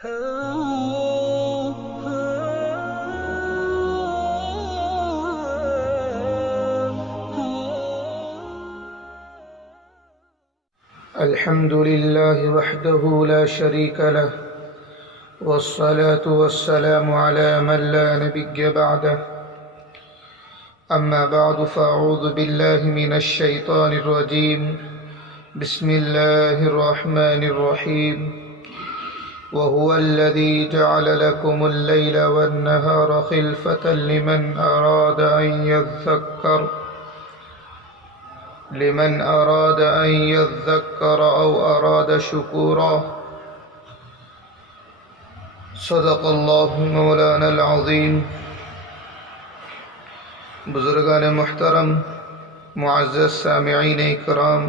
الحمد لله وحده لا شريك له والصلاة والسلام على من لا نبي بعده أما بعد فأعوذ بالله من الشيطان الرجيم بسم الله الرحمن الرحيم وهو الذي جعل لكم الليل والنهار خلفة لمن أراد أن يذكر أو أراد شكورا صدق اللہ مولانا العظیم۔ بزرگان محترم، معزز سامعین اکرام،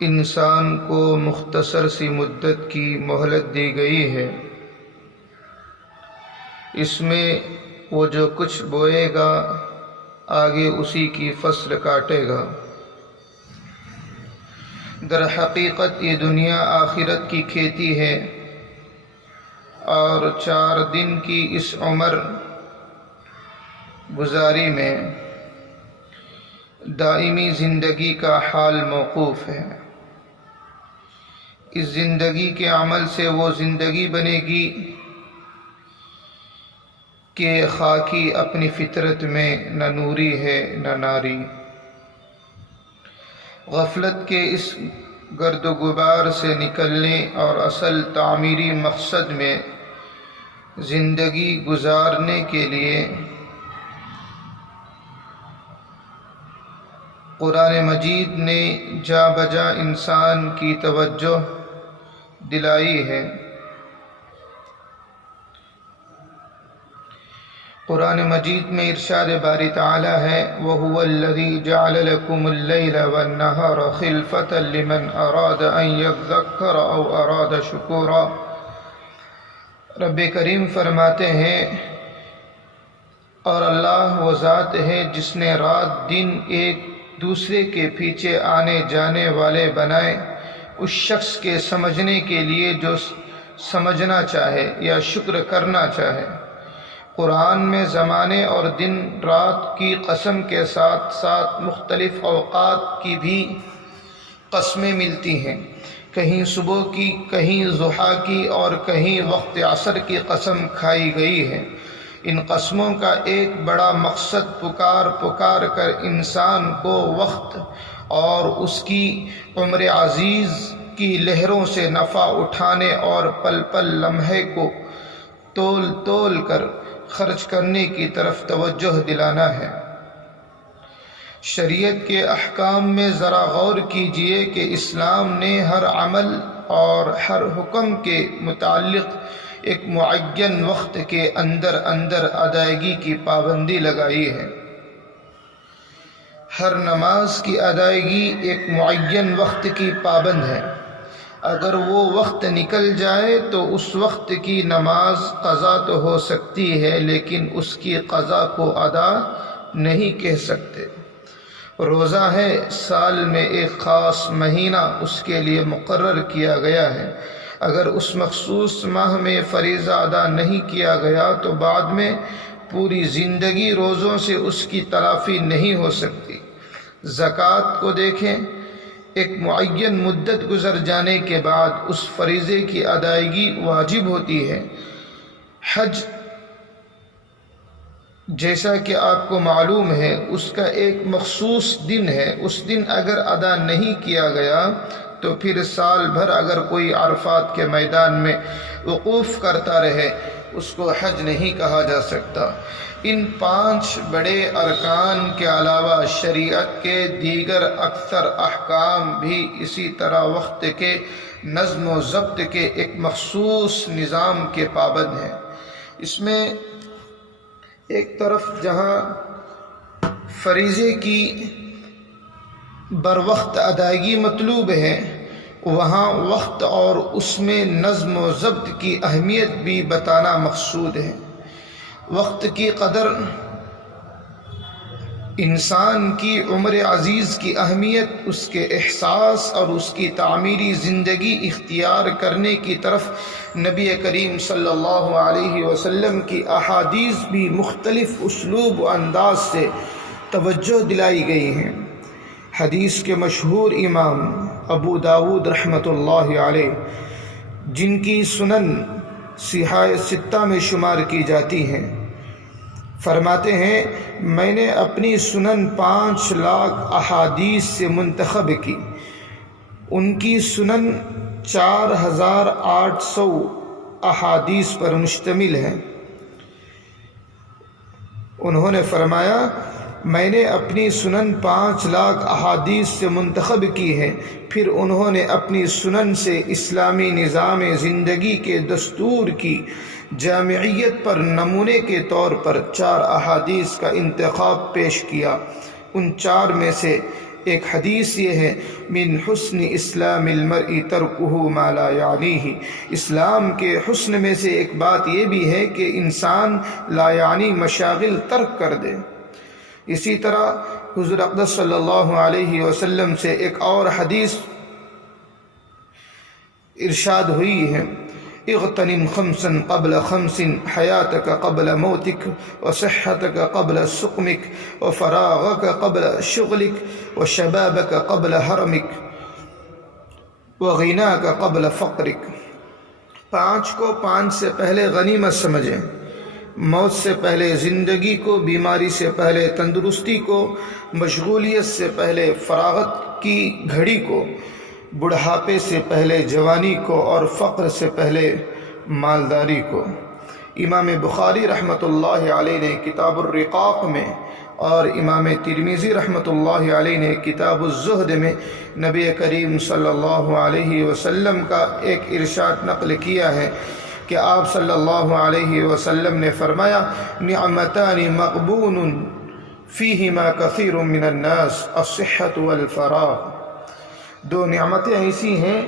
انسان کو مختصر سی مدت کی مہلت دی گئی ہے۔ اس میں وہ جو کچھ بوئے گا آگے اسی کی فصل کاٹے گا۔ در حقیقت یہ دنیا آخرت کی کھیتی ہے، اور 4 دن کی اس عمر گزاری میں دائمی زندگی کا حال موقوف ہے۔ اس زندگی کے عمل سے وہ زندگی بنے گی کہ خاکی اپنی فطرت میں نہ نوری ہے نہ ناری۔ غفلت کے اس گرد و غبار سے نکلنے اور اصل تعمیری مقصد میں زندگی گزارنے کے لیے قرآن مجید نے جا بجا انسان کی توجہ دلائی ہے۔ قرآن مجید میں ارشاد باری تعالی ہے وَهُوَ الَّذِي جَعَلَ لَكُمُ اللَّيْلَ وَالنَّهَارَ خِلْفَةً لِمَنْ أَرَادَ أَنْ يَذَّكَّرَ أَوْ أَرَادَ شُكُورًا۔ رب کریم فرماتے ہیں اور اللہ وہ ذات ہے جس نے رات دن ایک دوسرے کے پیچھے آنے جانے والے بنائے، اس شخص کے سمجھنے کے لیے جو سمجھنا چاہے یا شکر کرنا چاہے۔ قرآن میں زمانے اور دن رات کی قسم کے ساتھ ساتھ مختلف اوقات کی بھی قسمیں ملتی ہیں، کہیں صبح کی، کہیں ضحیٰ کی اور کہیں وقت عصر کی قسم کھائی گئی ہے۔ ان قسموں کا ایک بڑا مقصد پکار کر انسان کو وقت اور اس کی عمر عزیز کی لہروں سے نفع اٹھانے اور پل پل لمحے کو تول کر خرچ کرنے کی طرف توجہ دلانا ہے۔ شریعت کے احکام میں ذرا غور کیجئے کہ اسلام نے ہر عمل اور ہر حکم کے متعلق ایک معین وقت کے اندر ادائیگی کی پابندی لگائی ہے۔ ہر نماز کی ادائیگی ایک معین وقت کی پابند ہے۔ اگر وہ وقت نکل جائے تو اس وقت کی نماز قضا تو ہو سکتی ہے، لیکن اس کی قضا کو ادا نہیں کہہ سکتے۔ روزہ ہے، سال میں ایک خاص مہینہ اس کے لیے مقرر کیا گیا ہے۔ اگر اس مخصوص ماہ میں فریضہ ادا نہیں کیا گیا تو بعد میں پوری زندگی روزوں سے اس کی تلافی نہیں ہو سکتی۔ زکوٰۃ کو دیکھیں، ایک معین مدت گزر جانے کے بعد اس فریضے کی ادائیگی واجب ہوتی ہے۔ حج جیسا کہ آپ کو معلوم ہے اس کا ایک مخصوص دن ہے، اس دن اگر ادا نہیں کیا گیا تو پھر سال بھر اگر کوئی عرفات کے میدان میں وقوف کرتا رہے اس کو حج نہیں کہا جا سکتا۔ ان 5 بڑے ارکان کے علاوہ شریعت کے دیگر اکثر احکام بھی اسی طرح وقت کے نظم و ضبط کے ایک مخصوص نظام کے پابند ہیں۔ اس میں ایک طرف جہاں فریضے کی بروقت ادائیگی مطلوب ہے، وہاں وقت اور اس میں نظم و ضبط کی اہمیت بھی بتانا مقصود ہے۔ وقت کی قدر انسان کی عمر عزیز کی اہمیت اس کے احساس اور اس کی تعمیری زندگی اختیار کرنے کی طرف نبی کریم صلی اللہ علیہ وسلم کی احادیث بھی مختلف اسلوب و انداز سے توجہ دلائی گئی ہیں۔ حدیث کے مشہور امام ابو داود رحمۃ اللہ علیہ، جن کی سنن صحاح ستہ میں شمار کی جاتی ہیں، فرماتے ہیں میں نے اپنی سنن 5 لاکھ احادیث سے منتخب کی۔ ان کی سنن 4800 احادیث پر مشتمل ہے۔ انہوں نے فرمایا میں نے اپنی سنن 5 لاکھ احادیث سے منتخب کی ہے، پھر انہوں نے اپنی سنن سے اسلامی نظام زندگی کے دستور کی جامعیت پر نمونے کے طور پر 4 احادیث کا انتخاب پیش کیا۔ ان 4 میں سے ایک حدیث یہ ہے، من حسن اسلام المرء ترکہ ما لا یعنیہ، اسلام کے حسن میں سے ایک بات یہ بھی ہے کہ انسان لا یعنی مشاغل ترک کر دے۔ اسی طرح حضور اقدس صلی اللہ علیہ وسلم سے ایک اور حدیث ارشاد ہوئی ہے، اغتنم خمسا قبل خمس، حیاتک قبل موتک، وصحتک قبل سقمک، وفراغک قبل شغلک، وشبابک قبل حرمک، وغناک قبل فقرک۔ 5 کو 5 سے پہلے غنیمت سمجھیں، موت سے پہلے زندگی کو، بیماری سے پہلے تندرستی کو، مشغولیت سے پہلے فراغت کی گھڑی کو، بڑھاپے سے پہلے جوانی کو، اور فقر سے پہلے مالداری کو۔ امام بخاری رحمۃ اللہ علیہ نے کتاب الرقاق میں اور امام ترمذی رحمۃ اللہ علیہ نے کتاب الزہد میں نبی کریم صلی اللہ علیہ وسلم کا ایک ارشاد نقل کیا ہے کہ آپ صلی اللہ علیہ وسلم نے فرمایا، نعمتان مغبون فیہما کثیر من الناس، الصحۃ والفراغ۔ 2 نعمتیں ایسی ہیں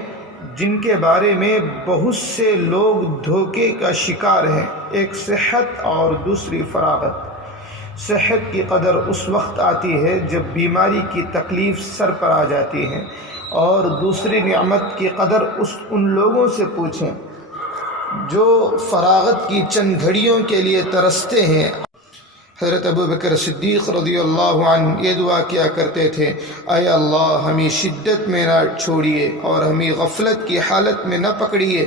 جن کے بارے میں بہت سے لوگ دھوکے کا شکار ہیں، ایک صحت اور دوسری فراغت۔ صحت کی قدر اس وقت آتی ہے جب بیماری کی تکلیف سر پر آ جاتی ہے، اور دوسری نعمت کی قدر ان لوگوں سے پوچھیں جو فراغت کی چند گھڑیوں کے لیے ترستے ہیں۔ حضرت ابوبکر صدیق رضی اللہ عنہ یہ دعا کیا کرتے تھے، اے اللہ ہمیں شدت میں نہ چھوڑیے اور ہمیں غفلت کی حالت میں نہ پکڑیے،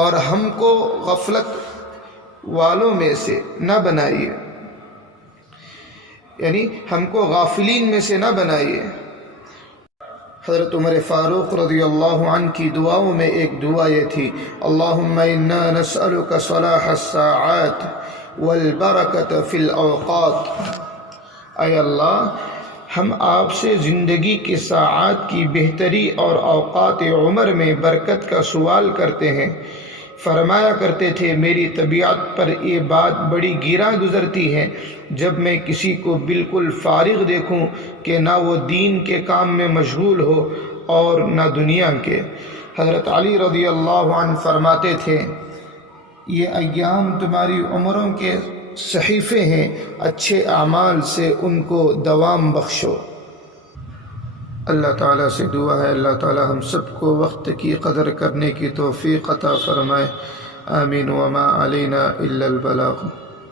اور ہم کو غفلت والوں میں سے نہ بنائیے، یعنی ہم کو غافلین میں سے نہ بنائیے۔ حضرت عمر فاروق رضی اللہ عنہ کی دعاؤں میں ایک دعا یہ تھی، اللہم انا نسألک صلاح الساعات والبرکت فی الاوقات، اے اللہ ہم آپ سے زندگی کی ساعات کی بہتری اور اوقات عمر میں برکت کا سوال کرتے ہیں۔ فرمایا کرتے تھے میری طبیعت پر یہ بات بڑی گراں گزرتی ہے جب میں کسی کو بالکل فارغ دیکھوں کہ نہ وہ دین کے کام میں مشغول ہو اور نہ دنیا کے۔ حضرت علی رضی اللہ عنہ فرماتے تھے یہ ایام تمہاری عمروں کے صحیفے ہیں، اچھے اعمال سے ان کو دوام بخشو۔ اللہ تعالیٰ سے دعا ہے اللہ تعالیٰ ہم سب کو وقت کی قدر کرنے کی توفیق عطا فرمائے، آمین۔ وما علینا الا البلاغ۔